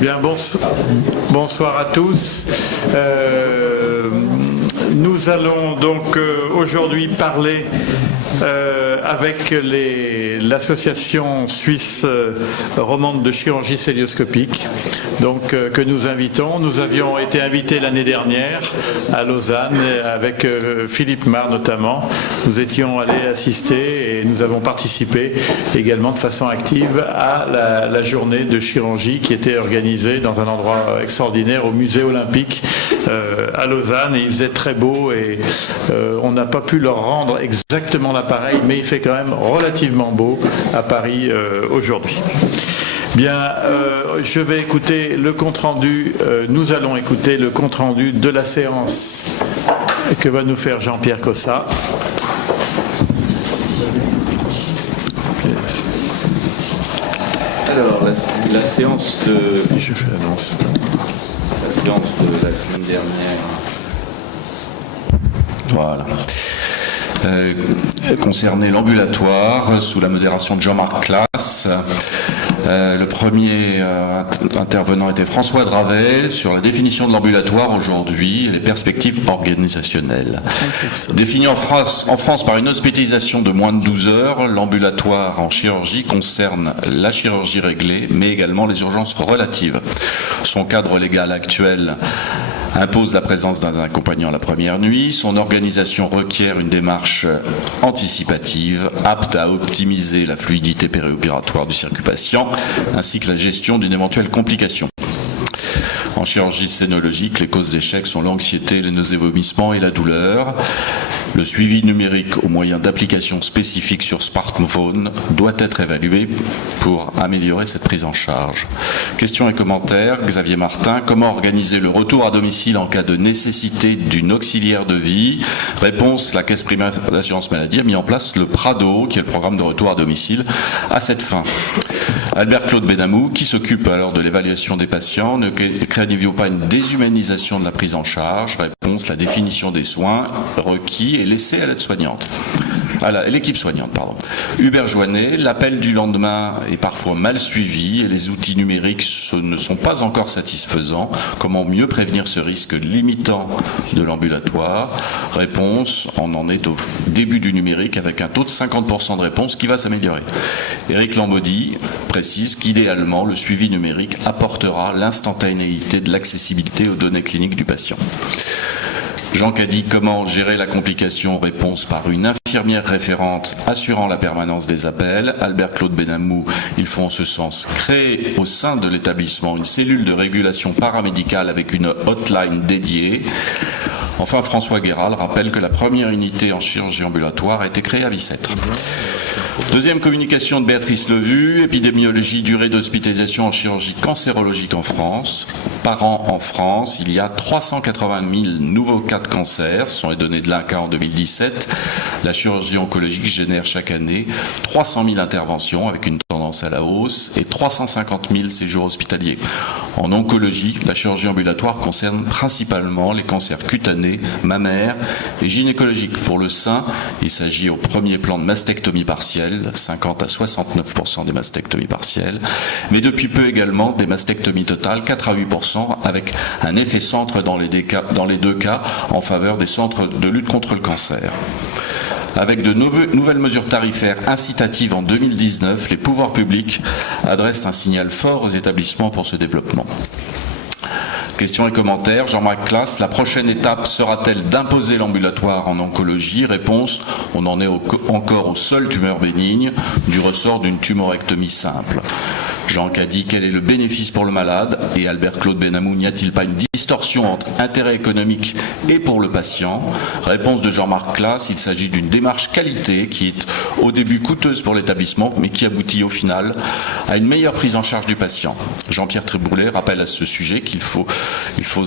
Bien, bonsoir à tous. Nous allons donc aujourd'hui parler avec l'association suisse romande de chirurgie cœlioscopique, donc que nous invitons. Nous avions été invités l'année dernière à Lausanne avec Philippe Marr notamment. Nous étions allés assister et nous avons participé également de façon active à la journée de chirurgie qui était organisée dans un endroit extraordinaire au musée olympique à Lausanne, et il faisait très beau et on n'a pas pu leur rendre exactement l'appareil, mais il fait quand même relativement beau à Paris aujourd'hui. Bien, je vais écouter le compte-rendu, nous allons écouter le compte-rendu de la séance que va nous faire Jean-Pierre Cossat. Alors, la séance de... Je fais l'annonce. La séance de la semaine dernière. Voilà. Concernait l'ambulatoire sous la modération de Jean-Marc Claes. Le premier intervenant était François Dravet sur la définition de l'ambulatoire aujourd'hui et les perspectives organisationnelles. Défini en France par une hospitalisation de moins de 12 heures, l'ambulatoire en chirurgie concerne la chirurgie réglée, mais également les urgences relatives. Son cadre légal actuel impose la présence d'un accompagnant la première nuit. Son organisation requiert une démarche anticipative, apte à optimiser la fluidité périopératoire du circuit patient, ainsi que la gestion d'une éventuelle complication. En chirurgie scénologique, les causes d'échec sont l'anxiété, les nausées, vomissements et la douleur. Le suivi numérique au moyen d'applications spécifiques sur smartphone doit être évalué pour améliorer cette prise en charge. Questions et commentaires. Xavier Martin, comment organiser le retour à domicile en cas de nécessité d'une auxiliaire de vie? Réponse, la Caisse primaire d'assurance maladie a mis en place le PRADO, qui est le programme de retour à domicile, à cette fin. Albert-Claude Benamou, qui s'occupe alors de l'évaluation des patients, ne craignez-vous pas une déshumanisation de la prise en charge? Réponse, la définition des soins requis et laissée à l'aide-soignante. À l'équipe soignante, pardon. Hubert Joannet, l'appel du lendemain est parfois mal suivi et les outils numériques ne sont pas encore satisfaisants. Comment mieux prévenir ce risque limitant de l'ambulatoire? Réponse, on en est au début du numérique avec un taux de 50% de réponse qui va s'améliorer. Éric Lambaudy précise qu'idéalement, le suivi numérique apportera l'instantanéité de l'accessibilité aux données cliniques du patient. Jean Caddy, comment gérer la complication? Réponse, par une infirmière référente assurant la permanence des appels. Albert-Claude Benamou, ils font en ce sens créer au sein de l'établissement une cellule de régulation paramédicale avec une hotline dédiée. Enfin, François Guéral rappelle que la première unité en chirurgie ambulatoire a été créée à Bicêtre. Deuxième communication de Béatrice Levu, épidémiologie, durée d'hospitalisation en chirurgie cancérologique en France. Par an en France, il y a 380 000 nouveaux cas de cancer, ce sont les données de l'INCa en 2017. La chirurgie oncologique génère chaque année 300 000 interventions avec une tendance à la hausse et 350 000 séjours hospitaliers. En oncologie, la chirurgie ambulatoire concerne principalement les cancers cutanés, mammaires et gynécologiques. Pour le sein, il s'agit au premier plan de mastectomie partielle, 50 à 69% des mastectomies partielles, mais depuis peu également des mastectomies totales, 4 à 8%, avec un effet centre dans les deux cas en faveur des centres de lutte contre le cancer. Avec de nouvelles mesures tarifaires incitatives en 2019, les pouvoirs publics adressent un signal fort aux établissements pour ce développement. Questions et commentaires. Jean-Marc Claes, la prochaine étape sera-t-elle d'imposer l'ambulatoire en oncologie? Réponse, on en est encore aux seules tumeurs bénignes, du ressort d'une tumorectomie simple. Jean Caddy, quel est le bénéfice pour le malade? Et Albert-Claude Benamou, n'y a-t-il pas une distorsion entre intérêt économique et pour le patient? Réponse de Jean-Marc Claes, il s'agit d'une démarche qualité qui est au début coûteuse pour l'établissement, mais qui aboutit au final à une meilleure prise en charge du patient. Jean-Pierre Triboulet rappelle à ce sujet qu'il faut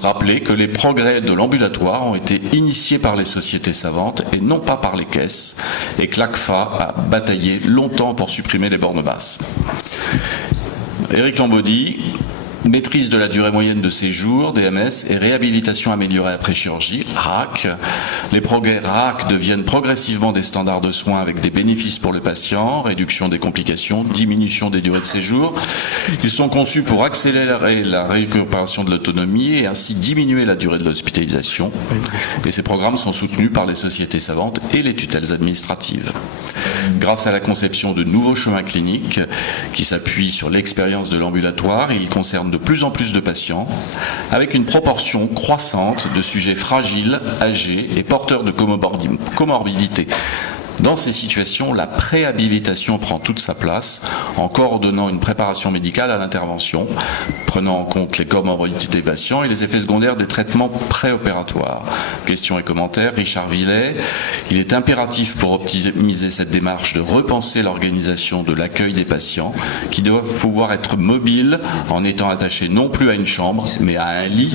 rappeler que les progrès de l'ambulatoire ont été initiés par les sociétés savantes et non pas par les caisses, et que l'ACFA a bataillé longtemps pour supprimer les bornes basses. Éric Lambaudy, Maîtrise de la durée moyenne de séjour, DMS, et réhabilitation améliorée après chirurgie, RAC. Les progrès RAC deviennent progressivement des standards de soins avec des bénéfices pour le patient, réduction des complications, diminution des durées de séjour. Ils sont conçus pour accélérer la récupération de l'autonomie et ainsi diminuer la durée de l'hospitalisation. Et ces programmes sont soutenus par les sociétés savantes et les tutelles administratives. Grâce à la conception de nouveaux chemins cliniques qui s'appuient sur l'expérience de l'ambulatoire, ils concernent de plus en plus de patients, avec une proportion croissante de sujets fragiles, âgés et porteurs de comorbidités. Dans ces situations, la préhabilitation prend toute sa place en coordonnant une préparation médicale à l'intervention, prenant en compte les comorbidités des patients et les effets secondaires des traitements préopératoires. Questions et commentaires, Richard Villet. Il est impératif pour optimiser cette démarche de repenser l'organisation de l'accueil des patients qui doivent pouvoir être mobiles en étant attachés non plus à une chambre mais à un lit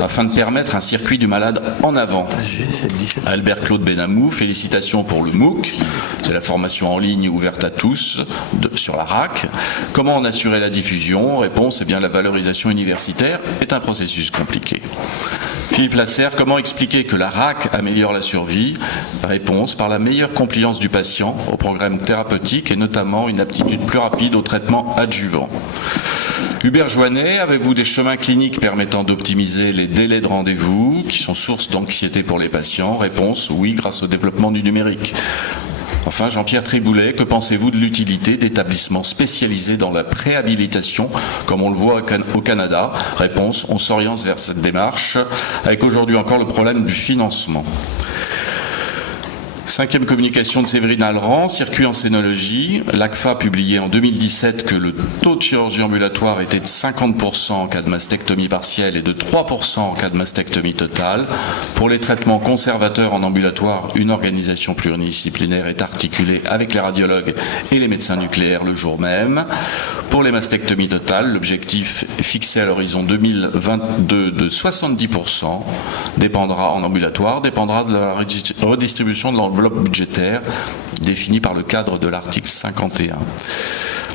afin de permettre un circuit du malade en avant. Albert Claude Benamou, félicitations pour le MOOC. C'est la formation en ligne ouverte à tous sur la RAC. Comment en assurer la diffusion? Réponse, eh bien la valorisation universitaire est un processus compliqué. Philippe Lasserre, comment expliquer que la RAC améliore la survie? Réponse, par la meilleure compliance du patient au programme thérapeutique et notamment une aptitude plus rapide au traitement adjuvant. Hubert Joannet, avez-vous des chemins cliniques permettant d'optimiser les délais de rendez-vous qui sont source d'anxiété pour les patients? Réponse, oui, grâce au développement du numérique. Enfin, Jean-Pierre Triboulet, que pensez-vous de l'utilité d'établissements spécialisés dans la préhabilitation, comme on le voit au Canada? Réponse, on s'oriente vers cette démarche, avec aujourd'hui encore le problème du financement. Cinquième communication de Séverine Alran, circuit en scénologie. L'ACFA publiait en 2017 que le taux de chirurgie ambulatoire était de 50% en cas de mastectomie partielle et de 3% en cas de mastectomie totale. Pour les traitements conservateurs en ambulatoire, une organisation pluridisciplinaire est articulée avec les radiologues et les médecins nucléaires le jour même. Pour les mastectomies totales, l'objectif fixé à l'horizon 2022 de 70% dépendra de la redistribution de l'enveloppe budgétaire définie par le cadre de l'article 51.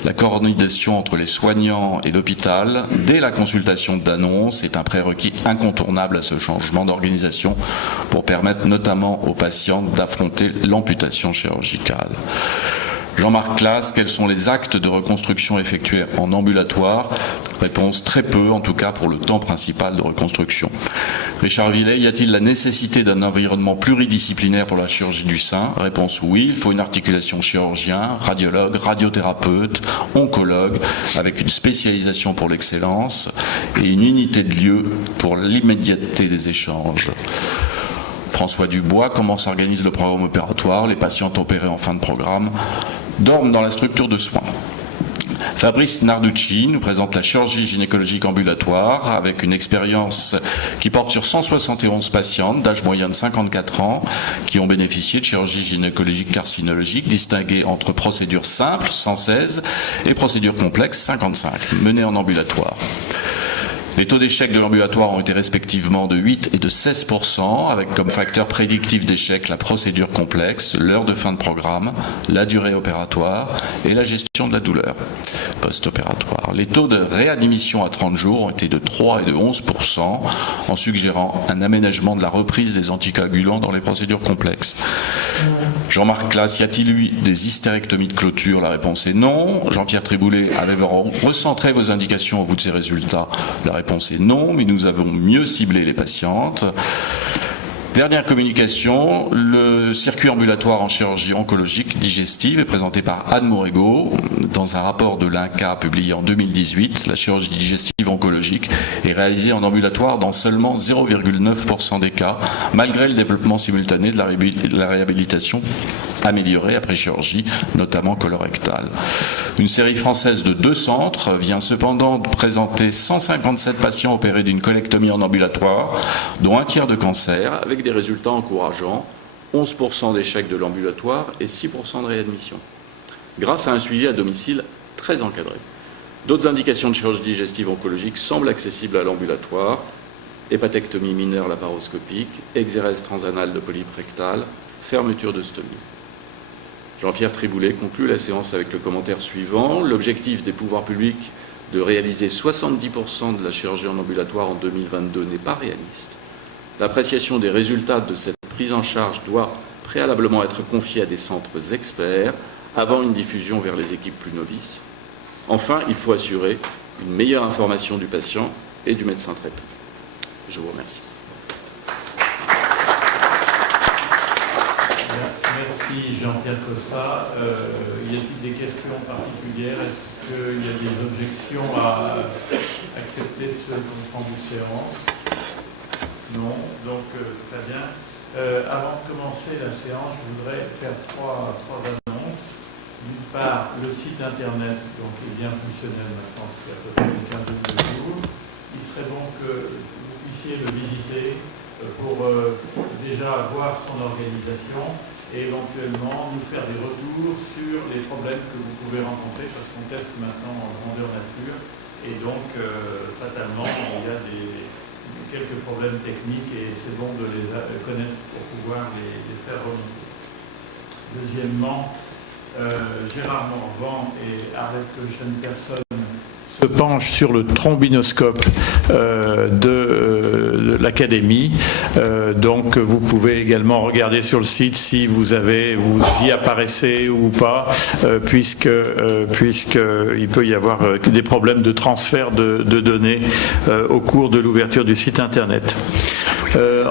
La coordination entre les soignants et l'hôpital, dès la consultation d'annonce, est un prérequis incontournable à ce changement d'organisation pour permettre notamment aux patients d'affronter l'amputation chirurgicale. Jean-Marc Classe, quels sont les actes de reconstruction effectués en ambulatoire? Réponse, très peu, en tout cas pour le temps principal de reconstruction. Richard Villet, y a-t-il la nécessité d'un environnement pluridisciplinaire pour la chirurgie du sein? Réponse, oui, il faut une articulation chirurgien, radiologue, radiothérapeute, oncologue, avec une spécialisation pour l'excellence et une unité de lieu pour l'immédiateté des échanges. François Dubois, comment s'organise le programme opératoire? Les patients opérés en fin de programme dorment dans la structure de soins. Fabrice Narducci nous présente la chirurgie gynécologique ambulatoire avec une expérience qui porte sur 171 patientes d'âge moyen de 54 ans qui ont bénéficié de chirurgie gynécologique carcinologique distinguée entre procédures simples, 116, et procédures complexes, 55, menées en ambulatoire. Les taux d'échec de l'ambulatoire ont été respectivement de 8 et de 16%, avec comme facteur prédictif d'échec la procédure complexe, l'heure de fin de programme, la durée opératoire et la gestion de la douleur post-opératoire. Les taux de réadmission à 30 jours ont été de 3 et de 11%, en suggérant un aménagement de la reprise des anticoagulants dans les procédures complexes. Jean-Marc Classe, y a-t-il eu des hystérectomies de clôture? La réponse est non. Jean-Pierre Triboulet, avez-vous recentré vos indications au bout de ces résultats? La réponse est non, mais nous avons mieux ciblé les patientes. Dernière communication, le circuit ambulatoire en chirurgie oncologique digestive est présenté par Anne Morego. Dans un rapport de l'INCA publié en 2018, la chirurgie digestive oncologique est réalisée en ambulatoire dans seulement 0,9% des cas, malgré le développement simultané de la réhabilitation améliorée après chirurgie, notamment colorectale. Une série française de 2 centres vient cependant de présenter 157 patients opérés d'une colectomie en ambulatoire, dont un tiers de cancer, avec des résultats encourageants, 11% d'échecs de l'ambulatoire et 6% de réadmission, grâce à un suivi à domicile très encadré. D'autres indications de chirurgie digestive oncologique semblent accessibles à l'ambulatoire: hépatectomie mineure laparoscopique, exérèse transanale de polype rectal, fermeture de stomie. Jean-Pierre Triboulet conclut la séance avec le commentaire suivant: l'objectif des pouvoirs publics de réaliser 70% de la chirurgie en ambulatoire en 2022 n'est pas réaliste. L'appréciation des résultats de cette prise en charge doit préalablement être confiée à des centres experts avant une diffusion vers les équipes plus novices. Enfin, il faut assurer une meilleure information du patient et du médecin traitant. Je vous remercie. Merci Jean-Pierre Cossa. Y a-t-il des questions particulières? Est-ce qu'il y a des objections à accepter ce compte-rendu de séance? Non, donc très bien. Avant de commencer la séance, je voudrais faire trois annonces. D'une part, le site internet donc, est bien fonctionnel maintenant depuis à peu près une quinzaine de jours. Il serait bon que vous puissiez le visiter pour déjà voir son organisation et éventuellement nous faire des retours sur les problèmes que vous pouvez rencontrer parce qu'on teste maintenant en grandeur nature et donc fatalement il y a quelques problèmes techniques et c'est bon de les connaître pour pouvoir les faire remonter. Deuxièmement, Gérard Morvan et Arlette Koshen-Persson se penchent sur le trombinoscope de l'Académie. Donc vous pouvez également regarder sur le site si vous y apparaissez ou pas, puisqu'il peut y avoir des problèmes de transfert de données au cours de l'ouverture du site internet.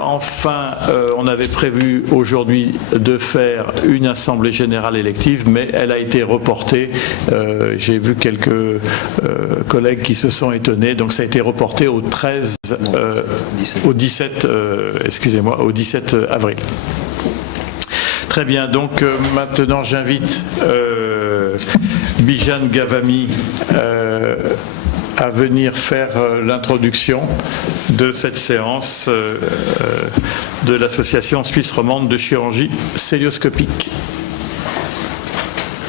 Enfin, on avait prévu aujourd'hui de faire une assemblée générale élective, mais elle a été reportée. J'ai vu quelques collègues qui se sont étonnés, donc ça a été reporté au 17 avril. Très bien, donc maintenant j'invite Bijan Gavami à venir faire l'introduction de cette séance de l'Association suisse romande de chirurgie cœlioscopique.